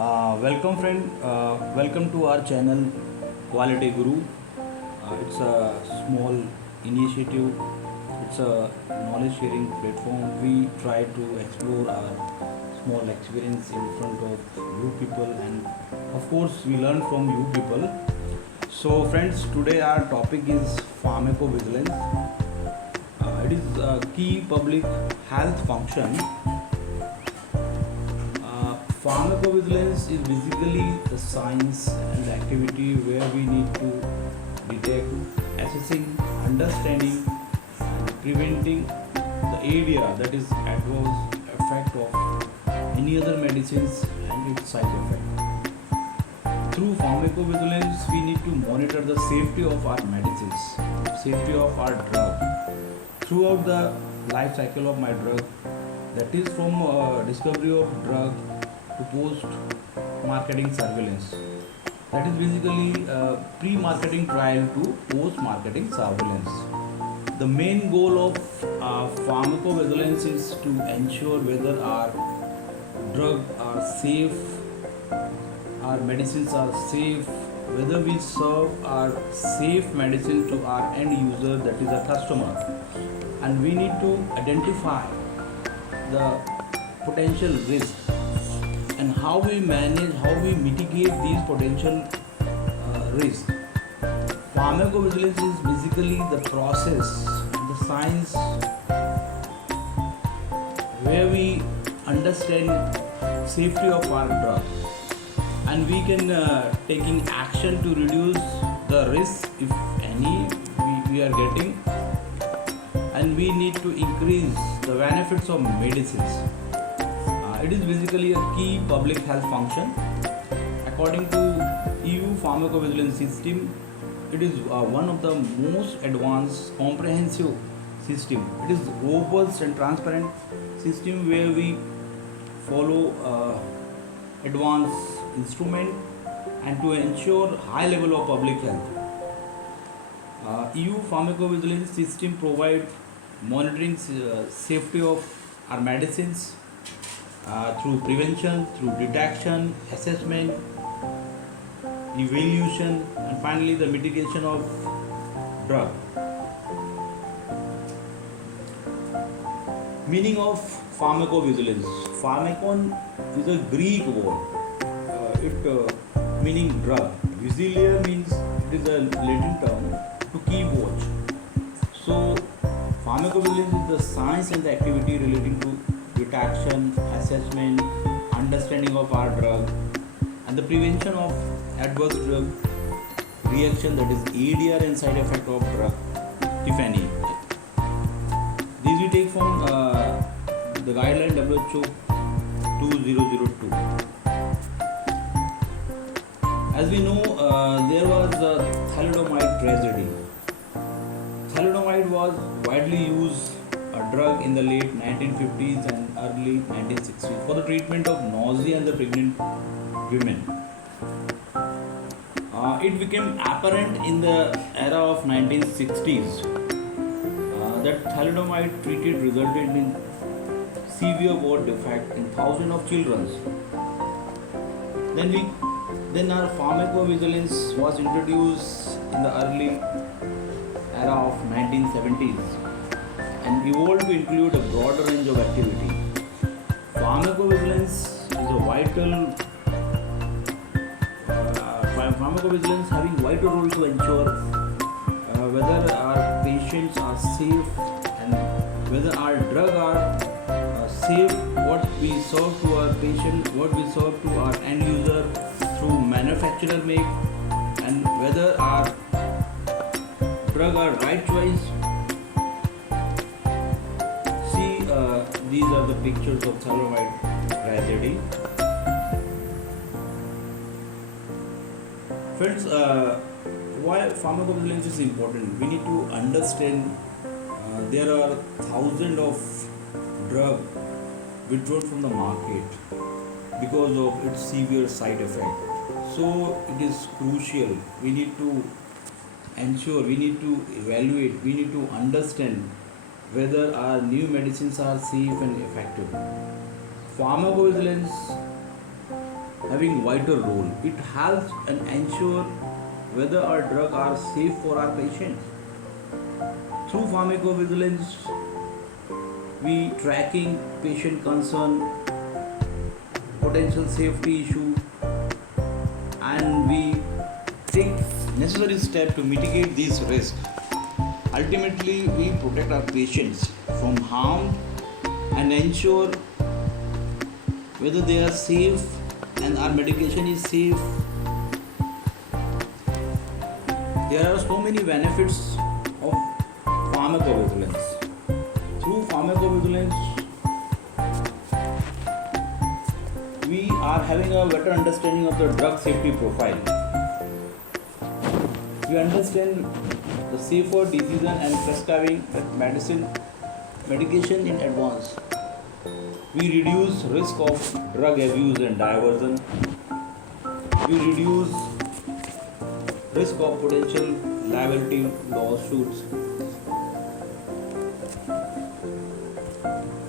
Welcome friend, welcome to our channel Quality Guru. It's a small initiative, it's a knowledge sharing platform. We try to explore our small experience in front of you people, and of course we learn from you people. So friends, today our topic is pharmacovigilance. It is a key public health function. Pharmacovigilance is basically the science and the activity where we need to detect, assessing, understanding, and preventing the area that is adverse effect of any other medicines and its side effect. Through pharmacovigilance, we need to monitor the safety of our medicines, safety of our drug throughout the life cycle of my drug. That is from discovery of drug to post marketing surveillance. That is basically pre marketing trial to post marketing surveillance. The main goal of pharmacovigilance is to ensure whether our drugs are safe, our medicines are safe, whether we serve our safe medicine to our end user, that is a customer, and we need to identify the potential risk and how we manage, how we mitigate these potential risks. Pharmacovigilance is basically the process, the science where we understand safety of our drug, and we can taking action to reduce the risk if any we are getting, and we need to increase the benefits of medicines. It is basically a key public health function. According to EU pharmacovigilance system, it is one of the most advanced, comprehensive system. It is robust and transparent system where we follow advanced instrument and to ensure high level of public health. EU pharmacovigilance system provide monitoring safety of our medicines through prevention, through detection, assessment, evaluation, and finally the mitigation of drug. Meaning of pharmacovigilance. Pharmacon is a Greek word. It meaning drug. Vigilia means it is a Latin term to keep watch. So pharmacovigilance is the science and the activity relating to detection, assessment, understanding of our drug, and the prevention of adverse drug reaction, that is ADR, and side effect of drug, if any. These we take from the guideline WHO 2002. As we know, there was a thalidomide tragedy. Thalidomide was widely used a drug in the late 1950s and early 1960s for the treatment of nausea in the pregnant women. It became apparent in the era of 1960s that thalidomide treated resulted in severe birth defect in thousands of children. Then our pharmacovigilance was introduced in the early era of 1970s and evolved to include a broader range of activity. Pharmacovigilance is a vital pharmacovigilance having vital role to ensure whether our patients are safe and whether our drug are safe, what we serve to our patient, what we serve to our end user through manufacturer make, and whether our drug are right choice. These are the pictures of thalidomide tragedy. Friends, why pharmacovigilance is important? We need to understand there are thousands of drugs withdrawn from the market because of its severe side effect. So it is crucial. We need to ensure, we need to evaluate, we need to understand whether our new medicines are safe and effective. Pharmacovigilance having vital role. It helps and ensure whether our drug are safe for our patients. Through pharmacovigilance, we tracking patient concern, potential safety issue, and we take necessary steps to mitigate these risks. Ultimately, we protect our patients from harm and ensure whether they are safe and our medication is safe. There are so many benefits of pharmacovigilance. Through pharmacovigilance, we are having a better understanding of the drug safety profile. We understand the safer decision and prescribing medication in advance. We reduce risk of drug abuse and diversion. We reduce risk of potential liability lawsuits.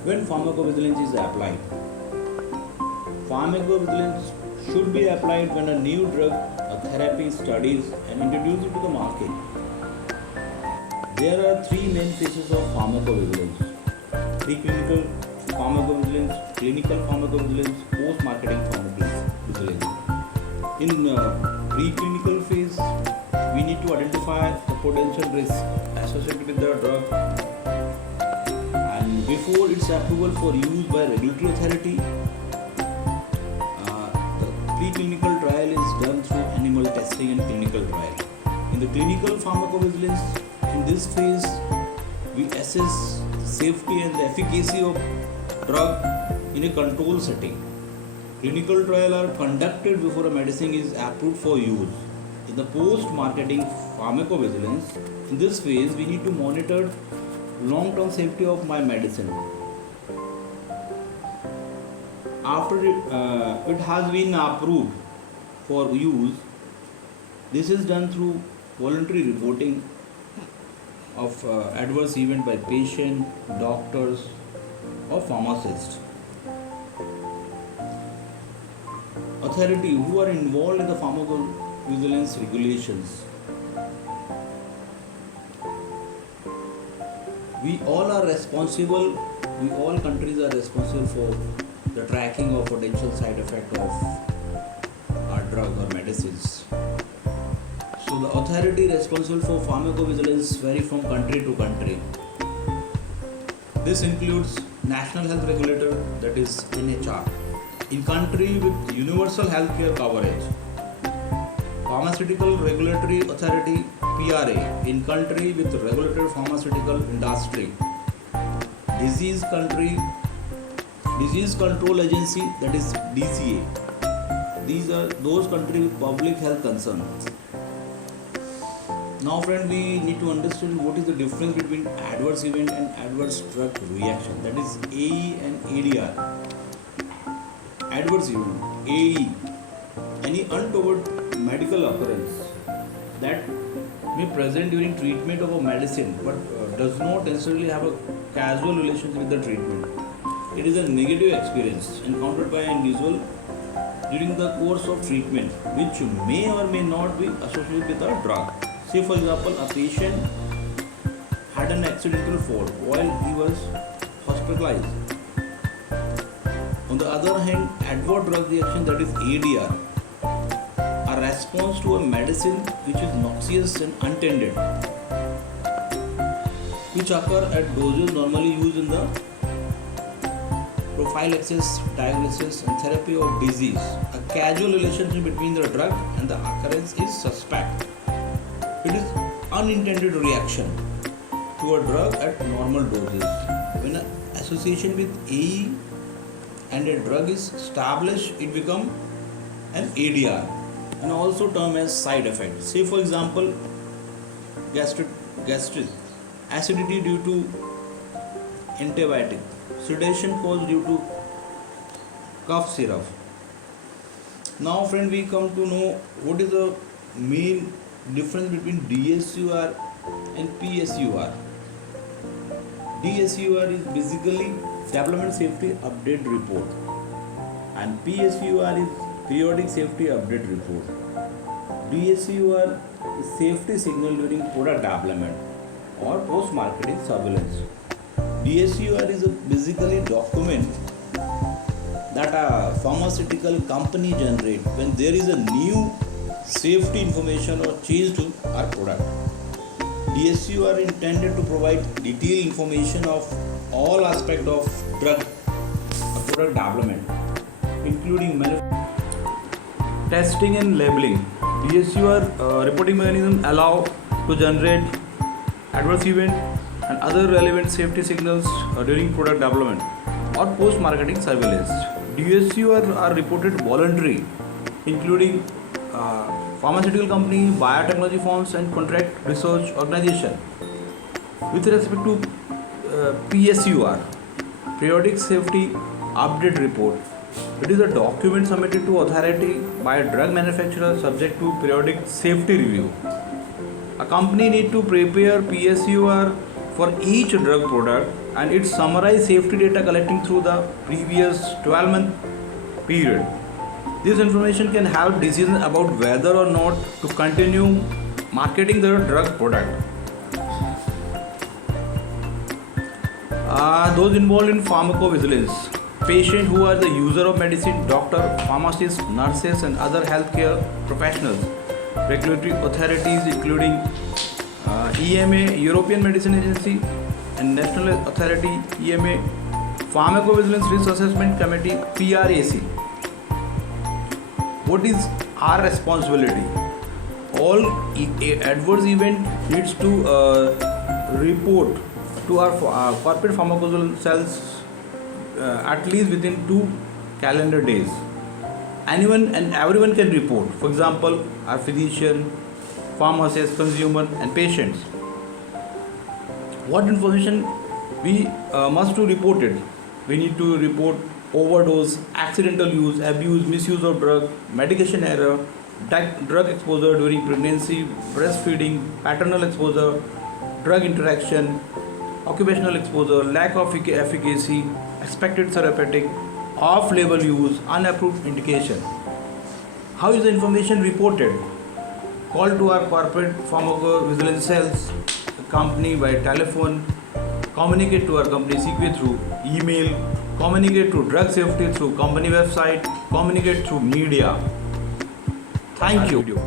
When pharmacovigilance is applied, pharmacovigilance should be applied when a new drug or therapy is studied and introduced into the market. There are three main phases of pharmacovigilance: preclinical pharmacovigilance, clinical pharmacovigilance, post-marketing pharmacovigilance. In preclinical phase, we need to identify the potential risks associated with the drug, and before its approval for use by regulatory authority, the preclinical trial is done through animal testing and clinical trial. In the clinical pharmacovigilance, in this phase, we assess the safety and the efficacy of drug in a controlled setting. Clinical trials are conducted before a medicine is approved for use. In the post-marketing pharmacovigilance, in this phase, we need to monitor long-term safety of my medicine. After it has been approved for use, this is done through voluntary reporting of adverse event by patient, doctors, or pharmacists. Authority who are involved in the pharmacovigilance regulations. We all are responsible, we all countries are responsible for the tracking of potential side effect of our drug or medicines. So the authority responsible for pharmacovigilance vary from country to country. This includes National Health Regulator, that is NHR, in country with universal healthcare coverage. Pharmaceutical Regulatory Authority PRA, in country with regulated pharmaceutical industry. Disease Control Agency, that is DCA. These are those countries with public health concerns. Now friend, we need to understand what is the difference between adverse event and adverse drug reaction, that is AE and ADR. Adverse event, AE, any untoward medical occurrence that may present during treatment of a medicine but does not necessarily have a causal relationship with the treatment. It is a negative experience encountered by an individual during the course of treatment which may or may not be associated with a drug. Say for example, a patient had an accidental fall while he was hospitalized. On the other hand, adverse drug reaction, that is ADR, a response to a medicine which is noxious and untended, which occur at doses normally used in the prophylaxis, diagnosis and therapy of disease. A causal relationship between the drug and the occurrence is suspect. It is unintended reaction to a drug at normal doses. When an association with AE and a drug is established, it becomes an ADR and also termed as side effect. Say for example, gastric, acidity due to antibiotic, sedation caused due to cough syrup. Now friend, we come to know what is the main difference between DSUR and PSUR. DSUR is basically Development Safety Update Report and PSUR is periodic safety update report. DSUR is safety signal during product development or post-marketing surveillance. DSUR is a basically document that a pharmaceutical company generates when there is a new safety information or change to our product. DSU are intended to provide detailed information of all aspects of drug product development, including testing and labeling. DSU reporting mechanism allow to generate adverse event and other relevant safety signals during product development or post-marketing surveillance. DSU are reported voluntary, including pharmaceutical company, biotechnology firms, and contract research organization. With respect to PSUR, Periodic Safety Update Report, it is a document submitted to authority by a drug manufacturer subject to periodic safety review. A company need to prepare PSUR for each drug product and it summarizes safety data collecting through the previous 12-month period. This information can help decisions about whether or not to continue marketing the drug product. Those involved in pharmacovigilance, patients who are the user of medicine, doctor, pharmacists, nurses and other healthcare professionals, regulatory authorities including EMA, European Medicine Agency and National Authority EMA, Pharmacovigilance Risk Assessment Committee PRAC. What is our responsibility? All adverse event needs to report to our corporate pharmacovigilance cells at least within 2 calendar days. Anyone and everyone can report. For example, our physician, pharmacists, consumer and patients. What information we must to report it? We need to report overdose, accidental use, abuse, misuse of drug, medication error, drug exposure during pregnancy, breastfeeding, paternal exposure, drug interaction, occupational exposure, lack of efficacy, expected therapeutic, off-label use, unapproved indication. How is the information reported? Call to our corporate pharmacovigilance cells, company by telephone, communicate to our company secret through email, communicate to drug safety through company website, communicate through media. Thank you.